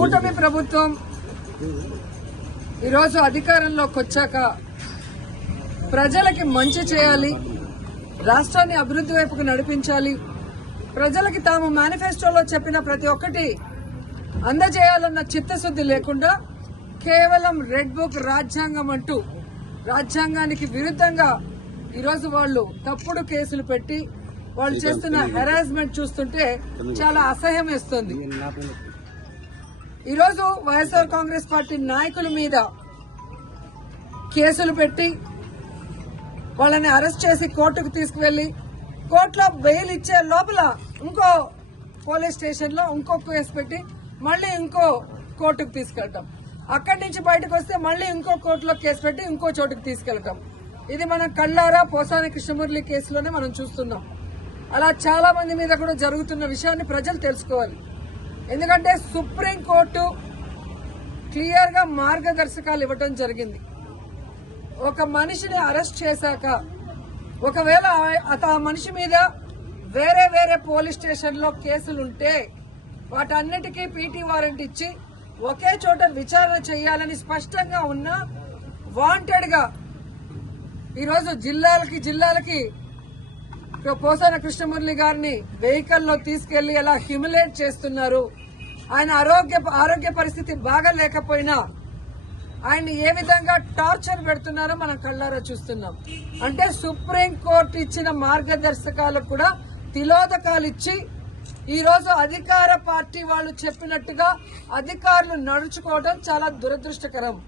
కూటమి ప్రభుత్వం ఈరోజు అధికారంలోకి వచ్చాక ప్రజలకి మంచి చేయాలి, రాష్ట్రాన్ని అభివృద్ధి వైపుకు నడిపించాలి, ప్రజలకి తాము మేనిఫెస్టోలో చెప్పిన ప్రతి ఒక్కటి అందజేయాలన్న చిత్తశుద్ధి లేకుండా కేవలం రెడ్ బుక్ రాజ్యాంగం అంటూ రాజ్యాంగానికి విరుద్ధంగా ఈరోజు వాళ్ళు తప్పుడు కేసులు పెట్టి వాళ్ళు చేస్తున్న హెరాస్మెంట్ చూస్తుంటే చాలా అసహ్యం వేస్తుంది. ఈరోజు వైఎస్ఆర్ కాంగ్రెస్ పార్టీ నాయకుల మీద కేసులు పెట్టి వాళ్ళని అరెస్ట్ చేసి కోర్టుకు తీసుకువెళ్లి కోర్టులో బెయిల్ ఇచ్చే లోపల ఇంకో పోలీస్ స్టేషన్ లో ఇంకో కేసు పెట్టి మళ్లీ ఇంకో కోర్టుకు తీసుకెళ్తాం, అక్కడి నుంచి బయటకు వస్తే మళ్లీ ఇంకో కోర్టులో కేసు పెట్టి ఇంకో చోటుకు తీసుకెళ్తాం. ఇది మనం కళ్ళారా పోసాని కృష్ణమురళి కేసులోనే మనం చూస్తున్నాం. అలా చాలా మంది మీద కూడా జరుగుతున్న విషయాన్ని ప్రజలు తెలుసుకోవాలి. ఎందుకంటే సుప్రీంకోర్టు క్లియర్ గా మార్గదర్శకాలు ఇవ్వడం జరిగింది. ఒక మనిషిని అరెస్ట్ చేశాక ఒకవేళ ఆ మనిషి మీద వేరే వేరే పోలీస్ స్టేషన్ లో కేసులుంటే వాటన్నిటికీ పీటీ వారెంట్ ఇచ్చి ఒకే చోట విచారణ చేయాలని స్పష్టంగా ఉన్న వాంటెడ్ గా ఈరోజు జిల్లాలకి పోసాన కృష్ణమురళి గారిని వెహికల్లో తీసుకెళ్లి ఎలా హ్యూమిలేట్ చేస్తున్నారు, ఆయన ఆరోగ్య పరిస్థితి బాగా లేకపోయినా ఆయన ఏ విధంగా టార్చర్ పెడుతున్నారో మనం కళ్ళారా చూస్తున్నాం. అంటే సుప్రీంకోర్టు ఇచ్చిన మార్గదర్శకాలకు కూడా తిలోదకాలు ఇచ్చి ఈరోజు అధికార పార్టీ వాళ్ళు చెప్పినట్టుగా అధికారులు నడుచుకోవడం చాలా దురదృష్టకరం.